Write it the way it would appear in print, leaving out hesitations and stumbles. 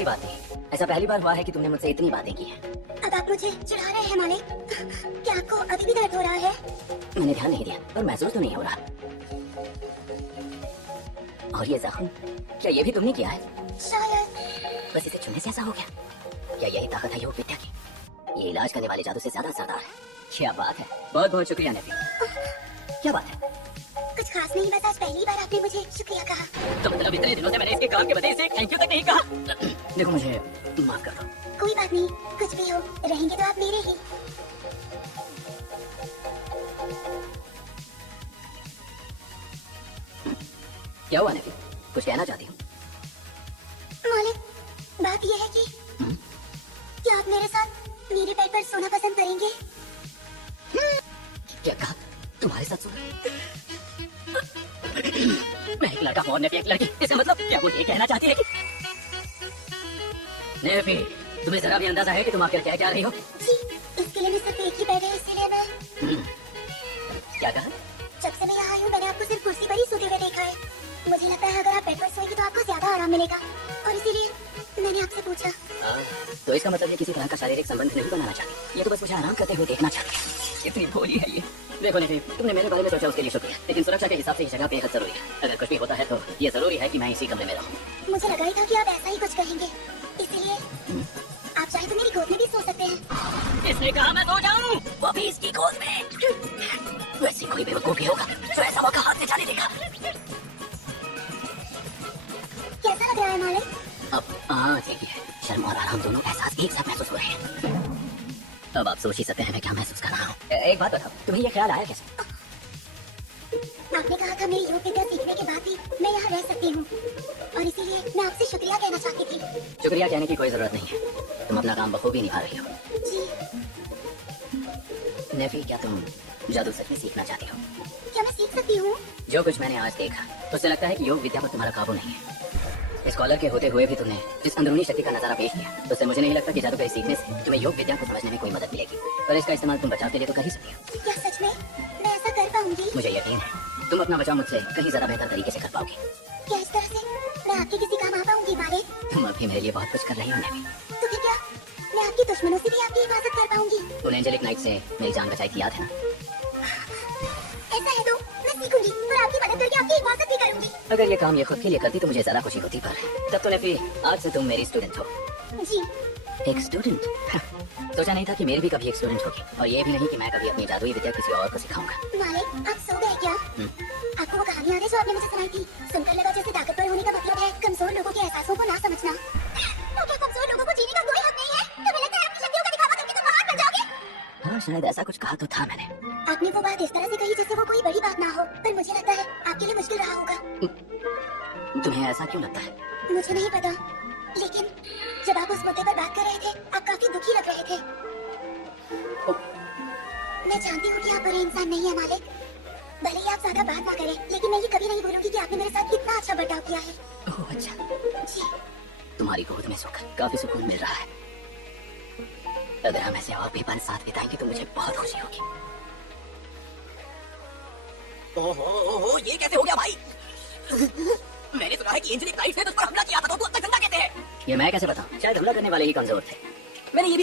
कोई बात नहीं, ऐसा पहली बार हुआ है कि तुमने मुझसे इतनी बातें की हैं। अब आप मुझे चिढ़ा रहे हैं मालिक। क्या आपको अभी भी दर्द हो रहा है? मैंने ध्यान नहीं दिया, पर महसूस तो नहीं हो रहा। और ये जख्म, क्या ये भी तुमने किया है? शायद। बस इसे छूने से ऐसा हो गया? क्या यही ताकत है योग विद्या की? ये इलाज करने वाले जादू से ज्यादा असरदार है। क्या बात है, बहुत बहुत शुक्रिया नेफी। क्या बात है? कुछ खास नहीं, बस आज पहली बार आपने मुझे शुक्रिया कहा। तो मतलब इतने दिनों से मैंने इसके काम के बदले इसे थैंक यू तक नहीं कहा। देखो मुझे माफ कर दो। कोई बात नहीं, कुछ भी हो, रहेंगे तो आप मेरे ही। क्या हुआ नेफी, कुछ कहना चाहती हूँ? मालिक, बात यह है कि क्या आप मेरे साथ मेरे बेड पर सोना पसंद करेंगे? क्या कहा? तुम्हारे साथ सोना? मैं एक लड़का और नेफी एक लड़की, इसका मतलब क्या वो ये कहना चाहती है कि नेफी, तुम्हें जरा भी अंदाजा है कि तुम आखिर क्या कह रही हो? जी, इसके लिए मैं सिर्फ एक ही बेड है, इसीलिए मैं। क्या कहा? जब से मैं यहाँ आई हूँ मैंने आपको सिर्फ कुर्सी पर ही सोते हुए देखा है। मुझे लगता है अगर आप बेड पर सोएंगे तो आपको ज्यादा आराम मिलेगा, और इसीलिए मैंने आपसे पूछा। तो इसका मतलब ये किसी तरह का शारीरिक संबंध नहीं बनाना चाहती, ये तो बस मुझे आराम करते हुए देखना चाहती है। कितनी भोली है ये। देखो नेफी, तुमने मेरे बारे में सोचा उसके लिए शुक्रिया, लेकिन सुरक्षा के हिसाब से इस जगह बेहद जरूरी है। अगर कुछ भी होता है तो ये जरूरी है कि मैं इसी कमरे में रहूं। मुझे लगा ही था कि आप ऐसा ही कुछ कहेंगे, इसलिए आप चाहे तो मेरी गोद में भी सो सकते हैं। इसने कहा मैं सो जाऊं, वो भी इसकी गोद में। वैसे कोई बेवकूफ भी होगा जो ऐसा मौका हाथ से जाने देगा। कैसा लग रहा है मालिक? अब ठीक है, शर्म और आराम दोनों एहसास एक साथ महसूस हो रहे हैं। अब आप सोच ही सकते हैं मैं क्या महसूस कर रहा हूँ। एक बात बताओ, तुम्हें ये ख्याल आया कैसे? आपने कहा था मेरी योग विद्या सीखने के बाद भी मैं यहाँ रह सकती हूँ, और इसीलिए मैं आपसे शुक्रिया कहना चाहती थी। शुक्रिया कहने की कोई जरूरत नहीं है, तुम अपना काम बखूबी निभा रही हो। जी। नेफी, क्या तुम जादू सच में सीखना चाहती हो? क्या मैं सीख सकती हूँ? जो कुछ मैंने आज देखा उससे लगता है कि योग विद्या पर तुम्हारा काबू नहीं है। स्कॉलर के होते हुए भी तुमने जिस अंदरूनी शक्ति का नजारा पेश किया उससे मुझे नहीं लगता कि जादूगरी सीखने से तुम्हें योग विद्या को समझने में कोई मदद मिलेगी, पर इसका इस्तेमाल तुम बचाव के लिए तो कर ही सकती हो। क्या सच में मैं ऐसा कर पाऊंगी? मुझे यकीन है तुम अपना बचाव मुझसे कहीं ज्यादा बेहतर तरीके से कर पाओगी। क्या इस तरह से मैं आपके किसी काम आ पाऊंगी मालिक? तुम अभी मेरे लिए बहुत कुछ कर रही हो नेफी। तो फिर क्या मैं आपके दुश्मनों से भी आपकी हिफाजत कर पाऊंगी? उन एंजेलिक नाइट से मेरी जान बचाई थी, याद है ना? ऐसा है तो मैं सीखूंगी और आपकी मदद करके आपकी हिफाजत भी करूंगी। अगर ये काम ये खुद के लिए करती तो मुझे ज्यादा खुशी होती, पर तब तो नेफी आज से तुम मेरी स्टूडेंट हो। जी। एक स्टूडेंट? सोचा नहीं था कि मेरी भी कभी एक स्टूडेंट होगी, और ये भी नहीं कि मैं कभी अपनी जादुई विद्या किसी और को सिखाऊंगा। मालिक, आप सो गए क्या? आपको वो कहानी याद है जो आपने मुझे सुनाई थी? सुनकर लगा जैसे ताकतवर होने का मतलब है कमजोर लोगों के एहसासों को ना समझना। तो क्या कमजोर लोगों को जीने का कोई हक नहीं है? तुम्हें लगता है अपनी शक्तियों का दिखावा करके तुम महान बन जाओगे? हाँ, शायद ऐसा कुछ कहा तो था मैंने। आपने वो बात इस तरह से कही जैसे वो कोई बड़ी बात ना हो, पर मुझे लगता है आपके लिए मुश्किल रहा होगा। तुम्हें ऐसा क्यों लगता है? मुझे नहीं पता, लेकिन जब आप उस मुद्दे पर बात कर रहे थे आप काफी दुखी लग रहे थे। मैं जानती हूँ कि आप बुरे इंसान नहीं है मालिक, भले ही आप ज्यादा बात ना करें, लेकिन मैं ये कभी नहीं भूलूंगी कि आपने मेरे साथ कितना अच्छा बर्ताव किया है। ओह अच्छा। जी। तुम्हारी गोद में सोकर काफी सुकून मिल रहा है। अगर हम ऐसे और भी पल साथ बिताएंगे तो मुझे बहुत खुशी होगी। ओहो, ये कैसे हो गया भाई? मैंने सुना है कि एंजेलिक नाइट ने तुझ पर हमला किया था, तो तू अब तक जिंदा कहते हैं। ये मैं कैसे बताऊं? शायद हमला करने वाले ही कमजोर थे। मैंने ये भी